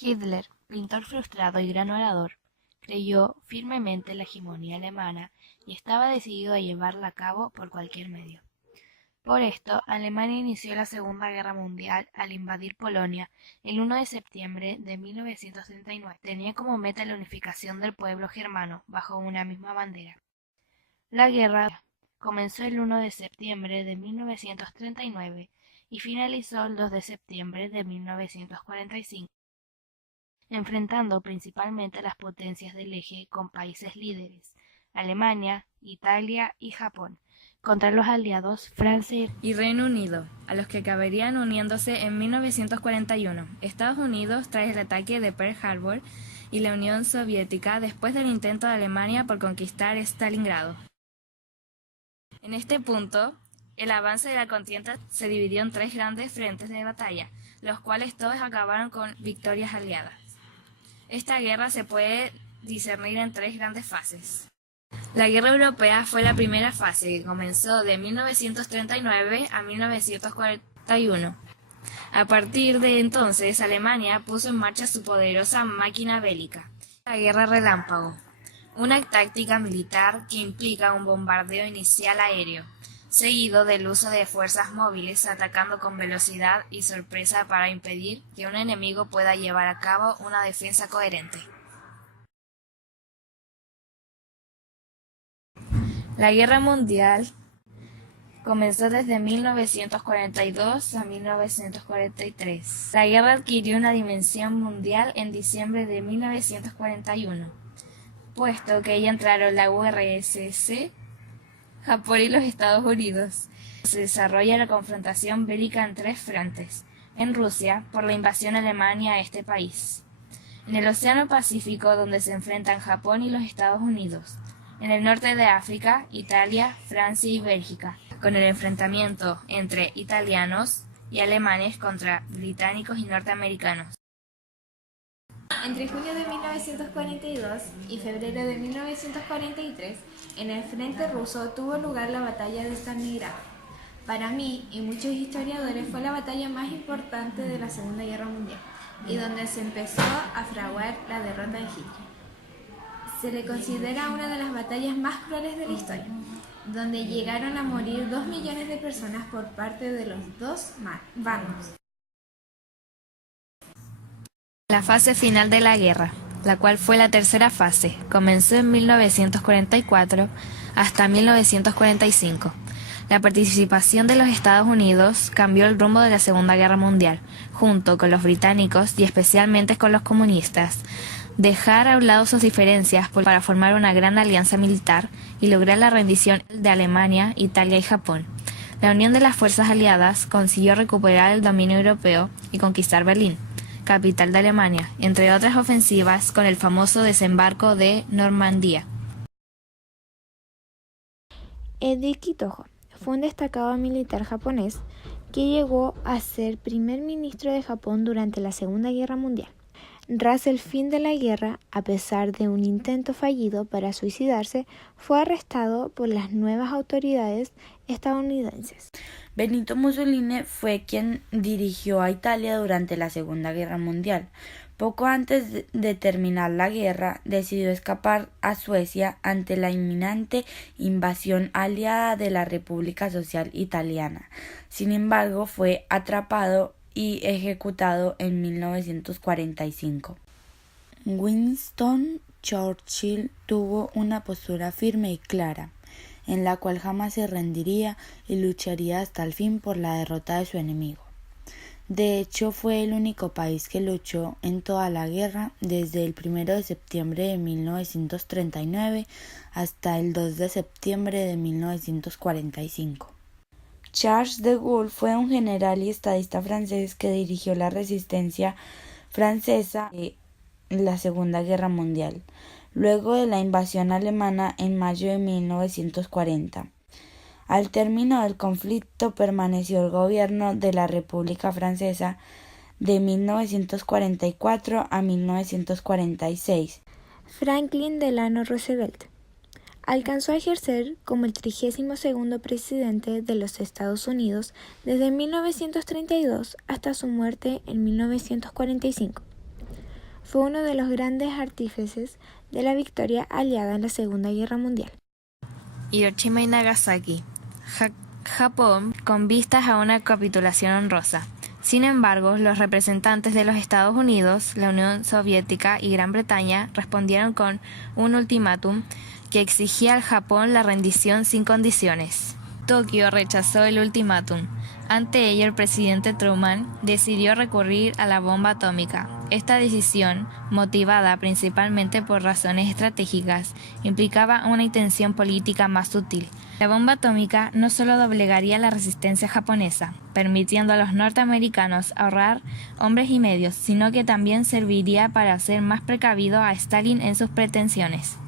Hitler, pintor frustrado y gran orador, creyó firmemente en la hegemonía alemana y estaba decidido a llevarla a cabo por cualquier medio. Por esto, Alemania inició la Segunda Guerra Mundial al invadir Polonia el 1 de septiembre de 1939. Tenía como meta la unificación del pueblo germano bajo una misma bandera. La guerra comenzó el 1 de septiembre de 1939 y finalizó el 2 de septiembre de 1945, enfrentando principalmente a las potencias del eje con países líderes, Alemania, Italia y Japón, contra los aliados Francia y Reino Unido, a los que acabarían uniéndose en 1941, Estados Unidos tras el ataque de Pearl Harbor y la Unión Soviética después del intento de Alemania por conquistar Stalingrado. En este punto, el avance de la contienda se dividió en tres grandes frentes de batalla, los cuales todos acabaron con victorias aliadas. Esta guerra se puede discernir en tres grandes fases. La Guerra Europea fue la primera fase, que comenzó de 1939 a 1941. A partir de entonces, Alemania puso en marcha su poderosa máquina bélica, la Guerra Relámpago, una táctica militar que implica un bombardeo inicial aéreo, seguido del uso de fuerzas móviles atacando con velocidad y sorpresa para impedir que un enemigo pueda llevar a cabo una defensa coherente. La Guerra Mundial comenzó desde 1942 a 1943. La guerra adquirió una dimensión mundial en diciembre de 1941, puesto que ella entraron la URSS, Japón y los Estados Unidos. Se desarrolla la confrontación bélica en tres frentes. En Rusia, por la invasión alemana a este país. En el Océano Pacífico, donde se enfrentan Japón y los Estados Unidos. En el norte de África, Italia, Francia y Bélgica, con el enfrentamiento entre italianos y alemanes contra británicos y norteamericanos. Entre junio de 1942 y febrero de 1943, en el frente ruso tuvo lugar la batalla de Stalingrado. Para mí y muchos historiadores fue la batalla más importante de la Segunda Guerra Mundial y donde se empezó a fraguar la derrota de Hitler. Se le considera una de las batallas más crueles de la historia, donde llegaron a morir 2 millones de personas por parte de los dos bandos. La fase final de la guerra, la cual fue la tercera fase, comenzó en 1944 hasta 1945. La participación de los Estados Unidos cambió el rumbo de la Segunda Guerra Mundial, junto con los británicos y especialmente con los comunistas. Dejar a un lado sus diferencias para formar una gran alianza militar y lograr la rendición de Alemania, Italia y Japón. La unión de las fuerzas aliadas consiguió recuperar el dominio europeo y conquistar Berlín, capital de Alemania, entre otras ofensivas con el famoso desembarco de Normandía. Eiji Toho fue un destacado militar japonés que llegó a ser primer ministro de Japón durante la Segunda Guerra Mundial. Tras el fin de la guerra, a pesar de un intento fallido para suicidarse, fue arrestado por las nuevas autoridades estadounidenses. Benito Mussolini fue quien dirigió a Italia durante la Segunda Guerra Mundial. Poco antes de terminar la guerra, decidió escapar a Suecia ante la inminente invasión aliada de la República Social Italiana. Sin embargo, fue atrapado y ejecutado en 1945. Winston Churchill tuvo una postura firme y clara, en la cual jamás se rendiría y lucharía hasta el fin por la derrota de su enemigo. De hecho, fue el único país que luchó en toda la guerra desde el 1 de septiembre de 1939 hasta el 2 de septiembre de 1945. Charles de Gaulle fue un general y estadista francés que dirigió la resistencia francesa en la Segunda Guerra Mundial, luego de la invasión alemana en mayo de 1940. Al término del conflicto permaneció el gobierno de la República Francesa de 1944 a 1946. Franklin Delano Roosevelt alcanzó a ejercer como el 32º presidente de los Estados Unidos desde 1932 hasta su muerte en 1945. fue uno de los grandes artífices de la victoria aliada en la Segunda Guerra Mundial. Hiroshima y Nagasaki. Japón con vistas a una capitulación honrosa. Sin embargo, los representantes de los Estados Unidos, la Unión Soviética y Gran Bretaña respondieron con un ultimátum que exigía al Japón la rendición sin condiciones. Tokio rechazó el ultimátum. Ante ello, el presidente Truman decidió recurrir a la bomba atómica. Esta decisión, motivada principalmente por razones estratégicas, implicaba una intención política más sutil. La bomba atómica no solo doblegaría la resistencia japonesa, permitiendo a los norteamericanos ahorrar hombres y medios, sino que también serviría para hacer más precavido a Stalin en sus pretensiones.